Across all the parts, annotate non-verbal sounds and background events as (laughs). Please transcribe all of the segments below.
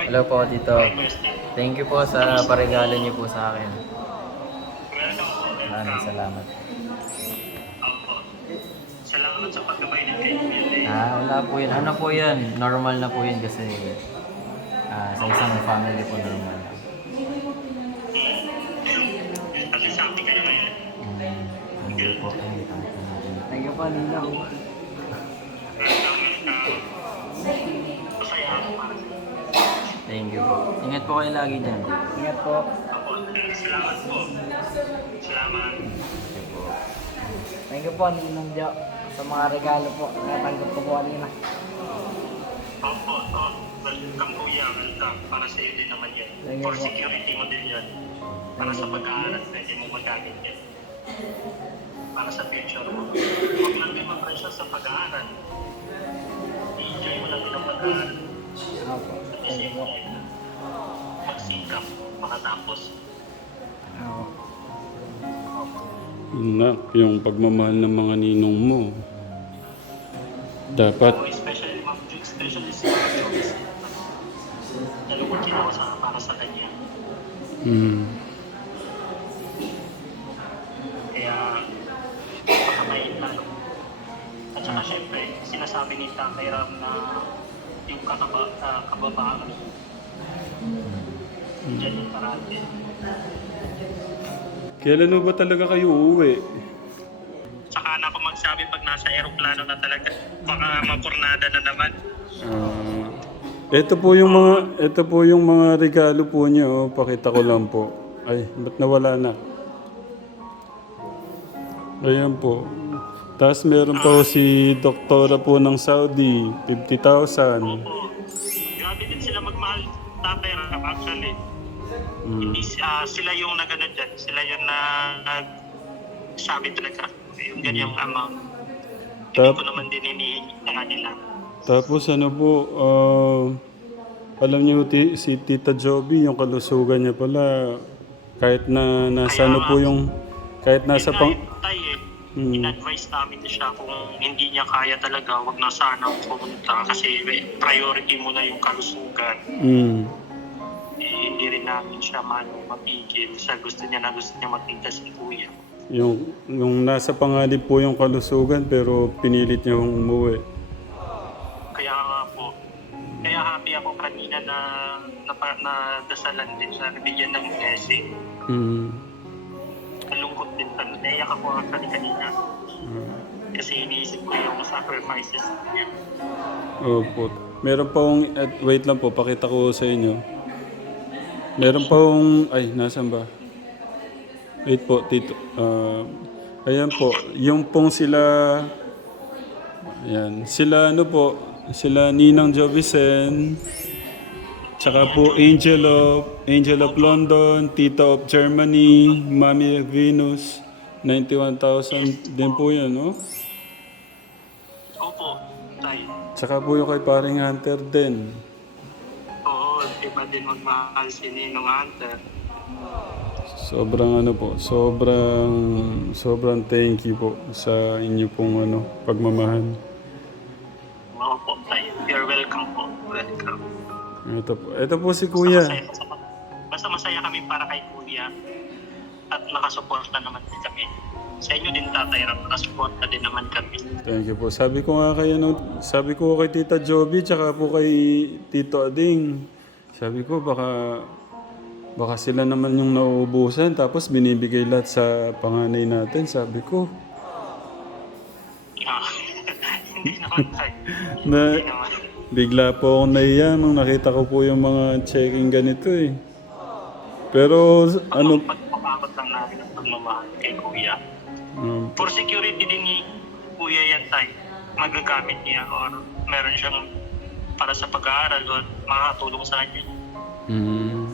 Hello po, Tito. Thank you po sa paregalo niyo po sa akin. Maraming salamat. Salamat sa pagkabay ng kaibigan. Ah, wala po yun. Ano po yan? Normal na po yun kasi ah, sa isang family po normal. Kasi sabi kayo ngayon. Mm, Thank you po. Thank you po, Ninong. Thank you po. Ingat po kayo lagi dyan. Ingat po. Salamat po. Salamat. Thank you po. Ninong Jo. Sa mga regalo po. Natanggap ko po kanina. Opo. Opo. Welcome kuya. Welcome. Para sa iyo din naman yan. Thank For po. security mo din yan. Para sa pag-aaral, pwede mo magamit yan. Para sa future mo. Huwag lang din mag-pressure sa pag-aaral. I-enjoy mo lang din ang pag-aaral. Opo. Thank you po. Magsikap. Makatapos. Opo. Nak, yung pagmamahal ng mga ninong mo. Dapat, So, especially, ma'am, especially si Ma'am Joyce. Ginawa sa para sa kanya. mm, Kaya, pakamayin lalo. At saka, syempre, sinasabi ni Tatay Ram na yung kakaba, uh, kababaan, dyan yung parati. kailan mo ba talaga kayo uuwi? Saka na ako magsabi pag nasa aeroplano na talaga, baka mapurnada na naman. Ah, ito po yung mga, ito po yung mga regalo po niya, oh. Pakita ko lang po. Ay, ba't nawala na? Ayan po. Tapos meron po si doktora po ng Saudi, 50,000. Oo. Actually. Mm. Hindi ah, sila yung nagano dyan, sila yung na nagsabi talaga yung ganyang amount. Hindi Tap- ko naman din inihingi sa kanila. Tapos ano po, ah, alam niyo ti, si Tita Joby, yung kalusugan niya pala, kahit na nasa ano po yung, kahit nasa pang, Tay eh, Mm. in-advise namin siya kung hindi niya kaya talaga, wag na sana pumunta kasi priority mo na yung kalusugan. mm, Eh, hindi rin namin siya mano mapigil sa gusto niya na gusto niya makita si Kuya. yung, yung nasa panganib po yung kalusugan pero pinilit niya umuwi. Kaya nga po, kaya happy ako kanina na na, na dasalan din siya, nabigyan ng blessing. Mm, Nalungkot din kami. Naiyak ako actually kanina. ah, Kasi iniisip ko yung sacrifices niya. opo. Meron pa akong, at wait lang po, pakita ko sa inyo. Meron pa akong, ay, nasan ba? Wait po, tito. Ah, ayan po, yung pong sila, ayan, sila ano po, sila Ninang Jovicen, tsaka po Angel of, Angel of London, Tita of Germany, Mami Venus, 91,000 din po yan, no? Opo, tay. Tsaka po yung kay paring Hunter din. Oo, iba din magmahal si Ninong Hunter. Sobrang ano po, sobrang sobrang thank you po sa inyo pong ano, pagmamahal. Opo, tay. You're welcome po. Welcome. Ito po, ito po si Kuya. Basta masaya, basta masaya kami para kay Kuya. At nakasuporta naman din kami. Sa inyo din tatay Ram, nakasuporta din naman kami. Thank you po. Sabi ko nga kay ano, sabi ko kay Tita Joby tsaka po kay Tito Ading. Sabi ko baka baka sila naman yung nauubusan tapos binibigay lahat sa panganay natin. Sabi ko Ah, (laughs) hindi naman (laughs) na bigla po akong naiya nung nakita ko po yung mga checking ganito eh. Pero ano, Pagpapakot lang namin ang pagmamahal kay Kuya. um, For security din ni Kuya yan tay. Magagamit niya or meron siyang para sa pag-aaral o makakatulong sa kanya. mm,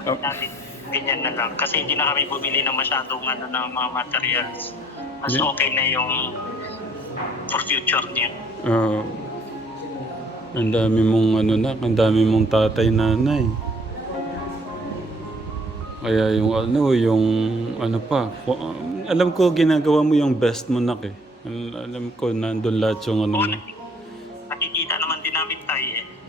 Oh. Namin ganyan na lang. Kasi hindi na kami bumili ng masyadong ano, ng mga materials. Mas Yeah. okay na yung for future niya. ah, ang dami mong ano na, ang dami mong tatay nanay. Kaya yung ano, yung ano pa, alam ko ginagawa mo yung best mo nak eh. Al- Alam ko nandun lahat yung ano mo.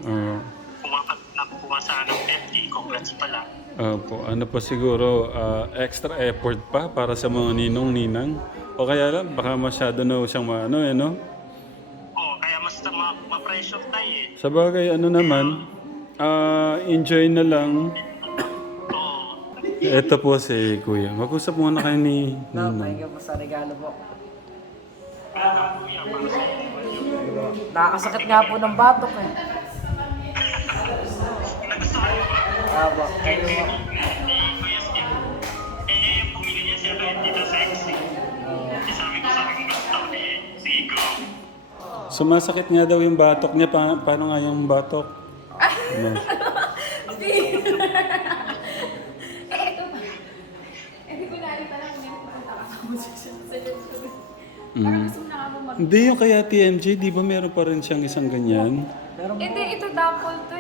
Nakikita naman din namin tayo eh. Ah, nakakuha sa ng FD. Congrats pala. Opo, ano pa siguro, ah, extra effort pa para sa mga ninong-ninang? O kaya lang, baka masyado na siyang maano eh, no? Oo, kaya mas ma- ma-pressure tayo eh. Sa bagay, ano naman, ah, enjoy na lang. Oo. Ito po si Kuya. Mag-usap muna kayo ni Na, thank you po sa regalo po. Nakakasakit nga po ng batok eh. Ba? Aba, thank you po. Eh, Kuya Steve. Eh, yung pumili niya siya kaya dito sexy. Eh, sabi ko sa akin gusto eh. Sige, go. Sumasakit nga daw yung batok niya. Pa- paano nga yung batok? Ano? Eh, ito ba? Eh, di ko na alam pala kung may pupunta ka sa YouTube. Parang gusto mo na nga mo mag... Hindi yung kaya TMJ, di ba meron pa rin siyang isang ganyan? Hindi, ito double to.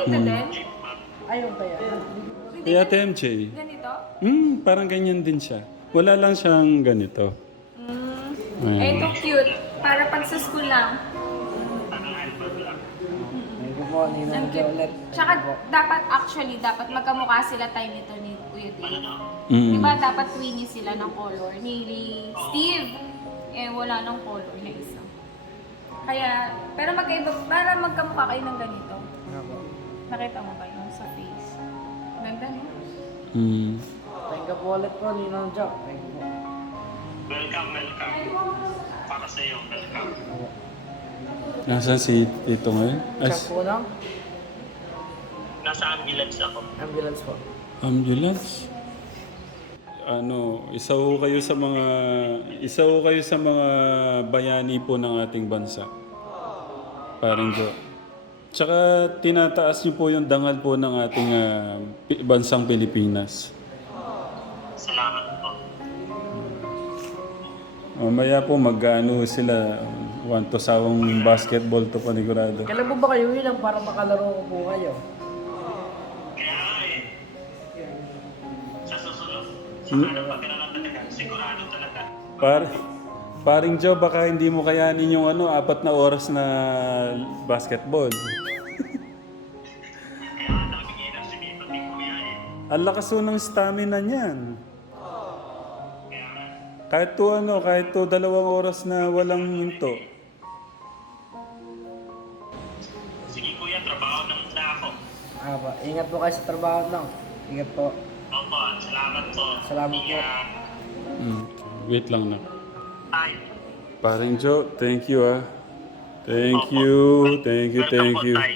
Ganito din? ayun kaya. Hindi Kaya gan- TMJ, Ganito? hmm, parang ganyan din siya. Wala lang siyang ganito. Mm. Ayan. Eh, ito cute. Para pag sa school lang. Po, Ninong Ang cute. Violet. Tsaka dapat actually, dapat magkamukha sila tayo nito ni Kuya Dave. Mm. Di ba dapat twinny sila ng color? Ni ni Steve, eh wala ng color na isa. Kaya, pero magkaiba, para magkamukha kayo ng ganito. Nakita mo ba yun sa face? Ganda no? Mm. Thank you po ulit po, Ninong Jo. Thank you po. Welcome, welcome. Para sa iyo, welcome. Nasaan si Tito ngayon? Ay, Siya po lang, Nasa ambulance ako. ambulance po. ambulance? Ano, isa ho kayo sa mga isa ho kayo sa mga bayani po ng ating bansa. Parang Jo. Tsaka tinataas niyo po yung dangal po ng ating ah, pi- bansang Pilipinas. Salamat po. Mamaya po mag-ano sila, want to sawang basketball to panigurado. Kailan po ba kayo ilang para makalaro ko po kayo? Kaya eh. Sa susunod, sa pa ng talaga, sigurado talaga. Par Paring Joe, baka hindi mo kayanin yung ano, apat na oras na basketball. (laughs) Ang lakas ng stamina niyan. Kahit to ano, kahit to dalawang oras na walang hinto. sige Kuya, trabaho na muna ako. Aba, ingat po kayo sa trabaho lang. Ingat po. Opo, salamat po. Salamat po. Mm. Wait lang na. Ay, Paring Joe, thank you ah. Thank Opo. you, thank you, welcome thank po, you. Tay.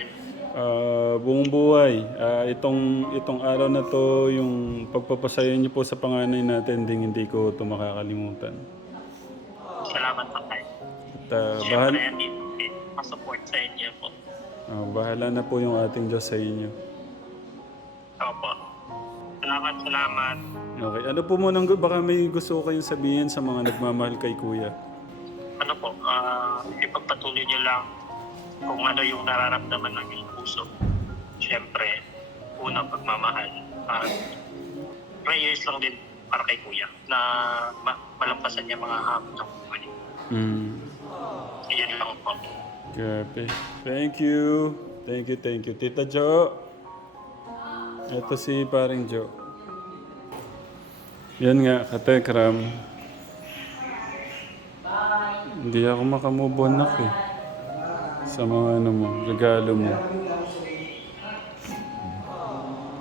Ah, buong buhay, ah, itong, itong araw na to, yung pagpapasaya niyo po sa panganay natin, hindi, hindi ko ito makakalimutan. Salamat po tayo. At ah, bahal, Siyempre, andito masupport sa inyo po. ah, bahala na po yung ating Diyos sa inyo. Opo. Salamat, salamat. Okay, ano po muna, baka may gusto ko kayong sabihin sa mga nagmamahal kay Kuya. Ano po, ah, ipagpatuloy niyo lang kung ano yung nararamdaman ng iyong puso. Siyempre, una pagmamahal. At prayers lang din para kay Kuya na ma- malampasan niya mga hamon ng buhay. Mm. Iyan lang po. Grabe. Thank you. Thank you, thank you. Tita Jo. Ito si paring Jo. Yan nga, katekram. Hindi ako makamubon nak eh. Sa mga ano mo, regalo mo.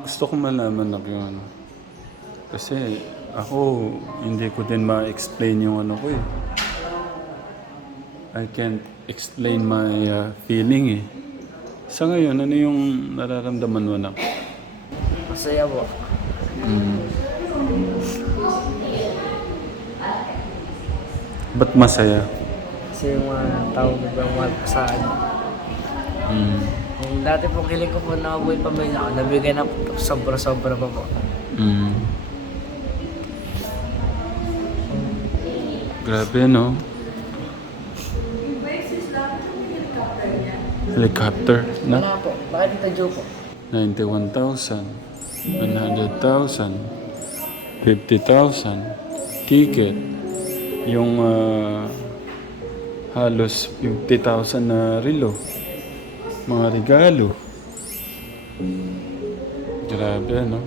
Gusto ko malaman nak yung ano. Kasi ako, hindi ko din ma-explain yung ano ko eh. I can't explain my uh, feeling eh. Sa ngayon, ano yung nararamdaman mo na? Masaya po. Ba't masaya? Kasi yung mga tao na ba mahal ko sa akin. Mm. Yung dati po kiling ko po na buhay pamilya ko, nabigay na po sobra-sobra pa po. Mm. Grabe, no? Helicopter, na? Wala po. Bakit Tita Jo po? 91,000, 100,000, 50,000, ticket, yung ah, halos 50,000 na relo. mga regalo. Grabe, ano?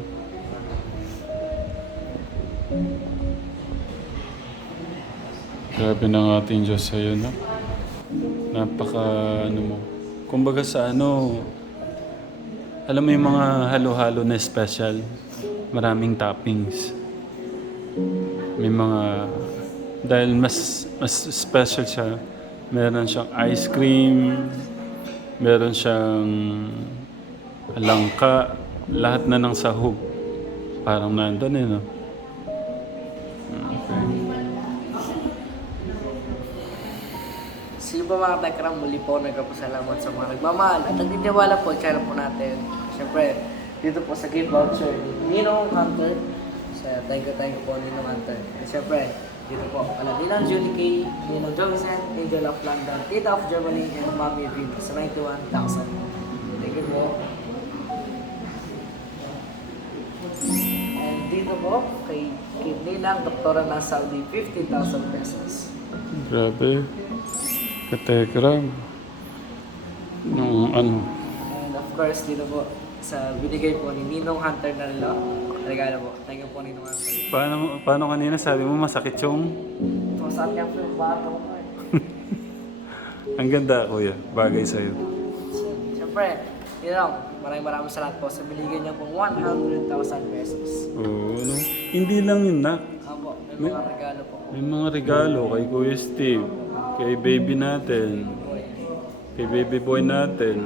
Grabe ng ating Diyos sa'yo, no? Napaka, ano mo. Kumbaga sa ano, alam mo yung mga halo-halo na special, maraming toppings. May mga, dahil mas, mas special siya, meron siyang ice cream, meron siyang langka, lahat na ng sahog. Parang nandun eh, no? Okay. Sige po mga tekram, muli po nagpapasalamat sa mga nagmamahal at nagtitiwala po channel po natin. Siyempre, dito po sa gift voucher ni Ninong Hunter. So, thank you, thank you po Ninong Hunter. At siyempre, dito po pala Ninang Julie K, Ninong Johnson, Angel of London, Tita of Germany, and Mommy Viv sa 91,000. Thank you po. And dito po, kay Kid Ninang, doktora ng Saudi, 50,000 pesos. Grabe. Katekram. Yung ano, And of course, dito po, sa binigay po ni Ninong Hunter na relo, regalo po. Thank you po Ninong Hunter. paano, paano kanina sabi mo masakit yung... Niya po yung bata ko eh. (laughs) Ang ganda, kuya. Bagay sa'yo. Siyempre, Ninong, maraming maraming salamat po sa binigay niya po 100,000 pesos. Oo, no? Hindi lang yun, nak. Apo, may mga regalo po. May mga regalo kay Kuya Steve, kay baby natin, kay baby boy natin.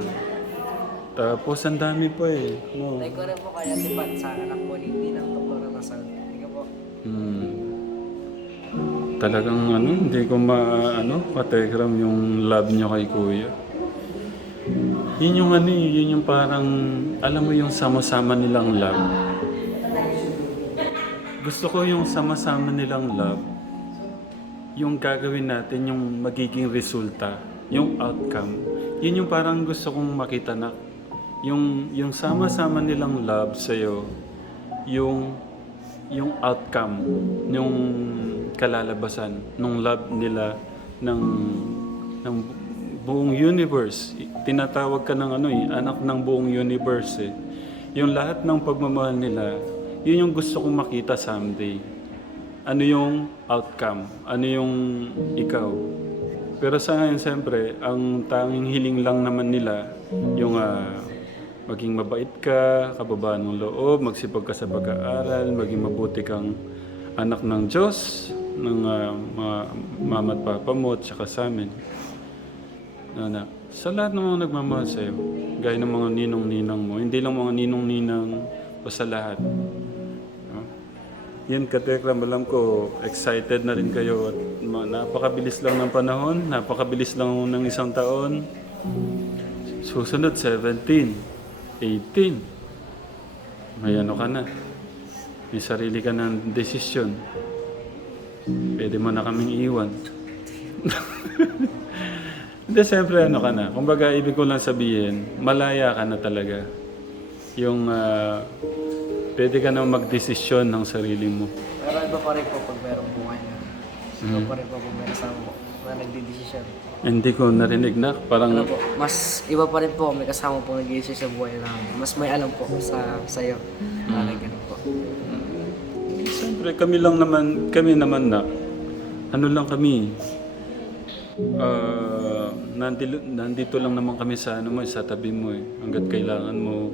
Tapos ang dami pa eh. No. You rin po kaya si Pat sa anak po ni Ninang Doktora na you po. Hmm. Talagang ano, hindi ko ma ano, katekram yung love niyo kay Kuya. Yun yung ano eh, yun yung parang, alam mo yung sama-sama nilang love. Gusto ko yung sama-sama nilang love, yung gagawin natin, yung magiging resulta, yung outcome. Yun yung parang gusto kong makita na, yung, yung sama-sama nilang love sa'yo, yung yung outcome, yung kalalabasan ng love nila ng ng buong universe. Tinatawag ka ng ano eh, anak ng buong universe eh. Yung lahat ng pagmamahal nila, yun yung gusto kong makita someday. Ano yung outcome? Ano yung ikaw? Pero sa ngayon, siyempre, ang tanging hiling lang naman nila, yung ah, maging mabait ka, kababaan ng loob, magsipag ka sa pag-aaral, maging mabuti kang anak ng Diyos, ng ah, mga mama at papa mo, at saka sa amin. Anak, sa lahat ng mga nagmamahal sa'yo, gaya ng mga ninong-ninang mo, hindi lang mga ninong-ninang o sa lahat. No? Yan, katekram, alam ko, excited na rin kayo at napakabilis lang ng panahon, napakabilis lang ng isang taon. Susunod, 17, 18. May ano ka na. May sarili ka ng desisyon. Pwede mo na kaming iwan. (laughs) Hindi, siyempre ano ka na. Kumbaga, ibig ko lang sabihin, malaya ka na talaga. Yung, ah, pwede ka na magdesisyon ng sarili mo. Pero iba pa rin po pag merong buhay na. Mm-hmm. Iba pa rin po pag sa mo na nagdidesisyon. Hindi ko narinig na. Ano Parang, po, mas iba pa rin po may kasama po nag-iisip sa buhay na mas may alam po sa sa'yo. Na ganun po. siyempre, kami lang naman, kami naman na, ano lang kami, ah, nandito, nandito lang naman kami sa ano mo, sa tabi mo eh. Hanggat kailangan mo,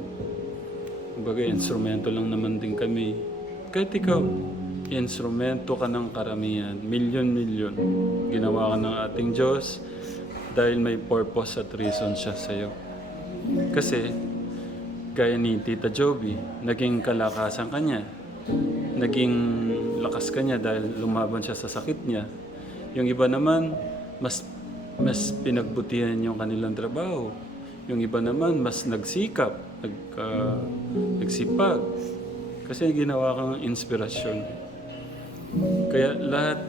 kumbaga, instrumento lang naman din kami. Kahit ikaw, instrumento ka ng karamihan, milyon-milyon. Ginawa ka ng ating Diyos dahil may purpose at reason siya sa'yo. Kasi, gaya ni Tita Joby, naging kalakasan kanya. Naging lakas kanya dahil lumaban siya sa sakit niya. Yung iba naman, mas mas pinagbutihan yung kanilang trabaho. Yung iba naman, mas nagsikap, nag, ah, nagsipag. Kasi ginawa kang inspirasyon. Kaya lahat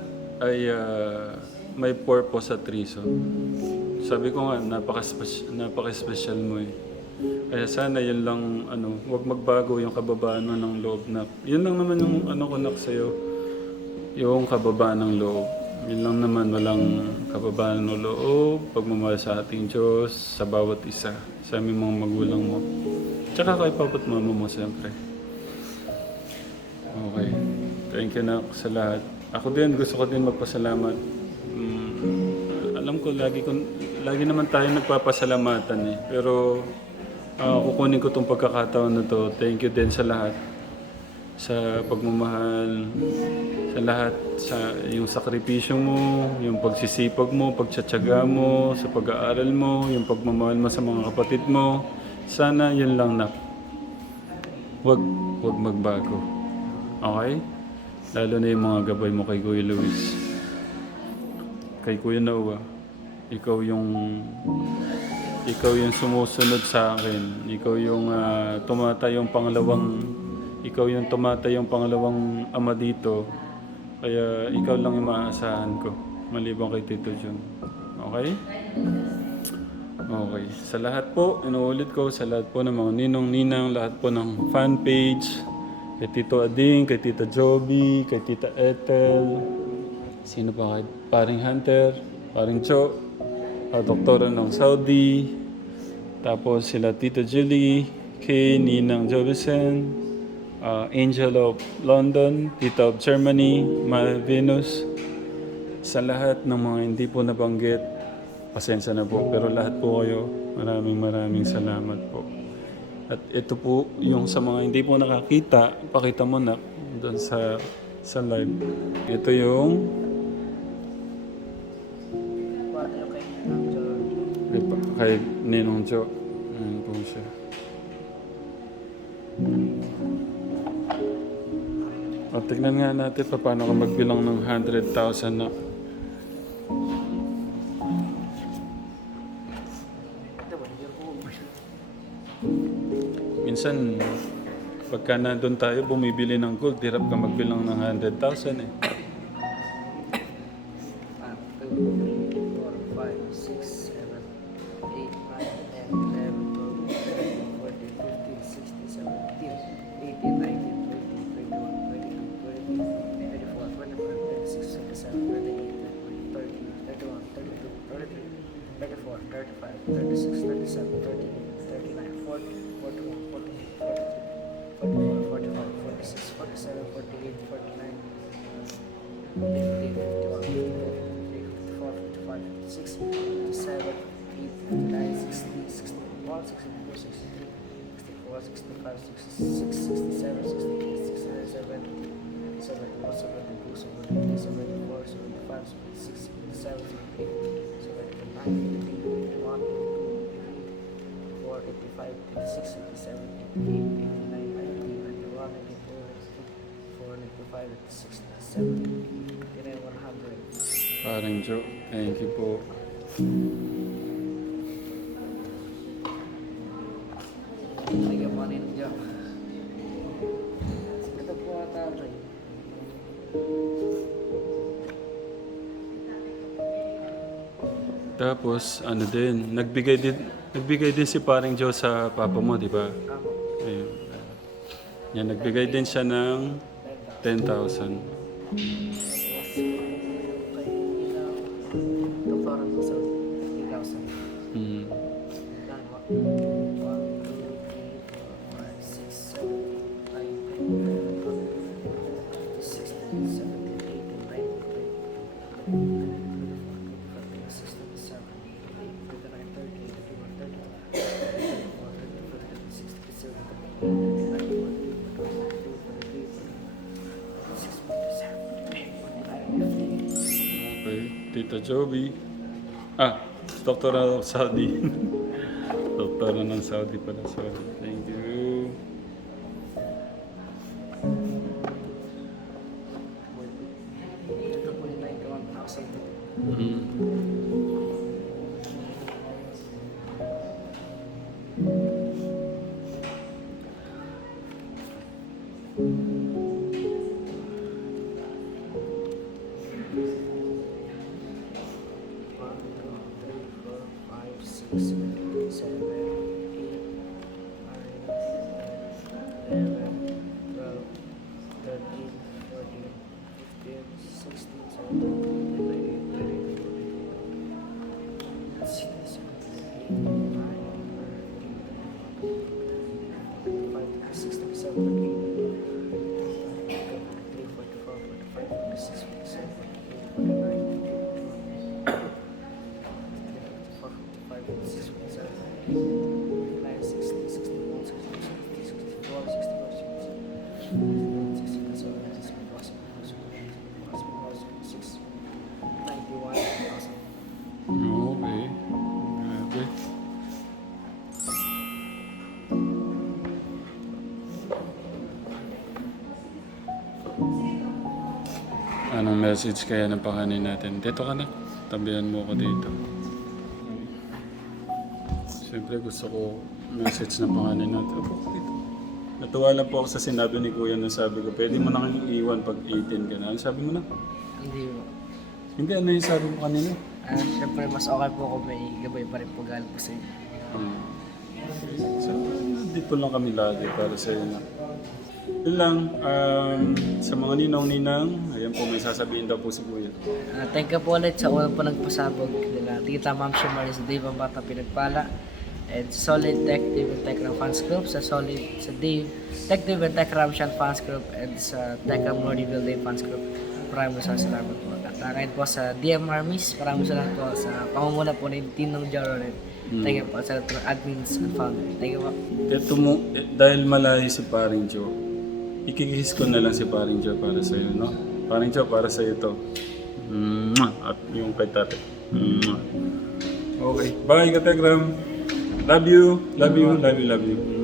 ay ah, may purpose at reason. Sabi ko nga, napaka-special, napaka-special mo eh. Kaya sana yun lang, ano, wag magbago yung kababaan mo ng loob na. Yun lang naman yung ano ko nak sa'yo. Yung kababaan ng loob. Yun lang naman, walang kababaan ng loob, pagmamahal sa ating Diyos, sa bawat isa, sa aming mga magulang mo. Tsaka kay papat mama mo, siyempre. Okay. Thank you na sa lahat. Ako din, gusto ko din magpasalamat. Mm, alam ko, lagi, ko, lagi naman tayo nagpapasalamatan eh. Pero ah, kukunin ko tong pagkakataon na to. Thank you din sa lahat. Sa pagmamahal, sa lahat, sa yung sakripisyo mo, yung pagsisipag mo, pagtsatsaga mo, sa pag-aaral mo, yung pagmamahal mo sa mga kapatid mo. Sana yun lang na. Wag, wag magbago. Okay? Lalo na yung mga gabay mo kay Kuya Luis. Kay Kuya Noah. Ikaw yung ikaw yung sumusunod sa akin. Ikaw yung uh, tumatayong pangalawang ikaw yung tumatayong pangalawang ama dito. Kaya ikaw lang yung maaasahan ko. Maliban kay Tito Jun. Okay? Okay. Sa lahat po, inuulit ko, sa lahat po ng mga ninong-ninang, lahat po ng fan page, kay Tito Ading, kay Tita Joby, kay Tita Ethel, sino pa kay Paring Hunter, Paring Cho, uh, Doktora ng Saudi, tapos sila Tita Julie, kay Ninang Jobison, uh, Angel of London, Tita of Germany, Ma Venus, sa lahat ng mga hindi po nabanggit, pasensya na po. Pero lahat po kayo, maraming maraming salamat po. At ito po yung sa mga hindi po nakakita, pakita mo na doon sa sa live. Ito yung kay, Ninong Jo. Po siya. O, tignan nga natin pa paano ka magbilang ng 100,000 na. Minsan, pagka nandun tayo, bumibili ng gold, hirap ka magbilang ng 100,000 eh. themselves big so that they can anything they want for 85, 86, 87, 88, 89, 90, 91, 92, 94, 95, 86, 97, 89, 100. Parang Joe, thank you po. Tapos, ano din, nagbigay din, nagbigay din si paring Jo sa papa mo, di ba? Yan, nagbigay din siya ng 10,000. Doktora ng Saudi. (laughs) doktora ng Saudi pala, sorry. Anong message kaya ng panganay natin? Dito ka na. Tabihan mo ko dito. Siyempre gusto ko message ng panganay natin. Dito. Natuwa lang po ako sa sinabi ni Kuya na sabi ko, pwede mo na kang iiwan pag 18 ka na. Ano sabi mo na? Hindi mo. Hindi, ano yung sabi mo kanina? Ah, Siyempre, mas okay po kung may gabay pa rin po galing po sa inyo. Hmm. So, dito lang kami lagi para sa na. Yun lang, um, sa mga ninong-ninang, ayan po may sasabihin daw po si Kuya. Ah, thank you po ulit sa unang po nagpasabog nila. Tita Ma'am Shimari sa Dave ang Bata Pinagpala and sa Solid Tech Dave and Tech Ram Fans Group sa Solid sa Dave Tech Dave and Tech Ram Shan Fans Group and sa Tech Ram Lordiville Dave Fans Group. Maraming maraming salamat po. At uh, ngayon po sa DM Armies maraming salamat po sa pamumuna po ng team ng Joronet thank you po sa admins and founder. Thank you po. Ito mo, eh, dahil malayo si Paring Joe, ikikis ko na lang si Paring Joe para sa iyo, no? Paring Joe, para sa iyo to. Mwah! At yung kay tate. Mwah! Okay. Bye, Kategram. Love you. Love you. Love you. Love you.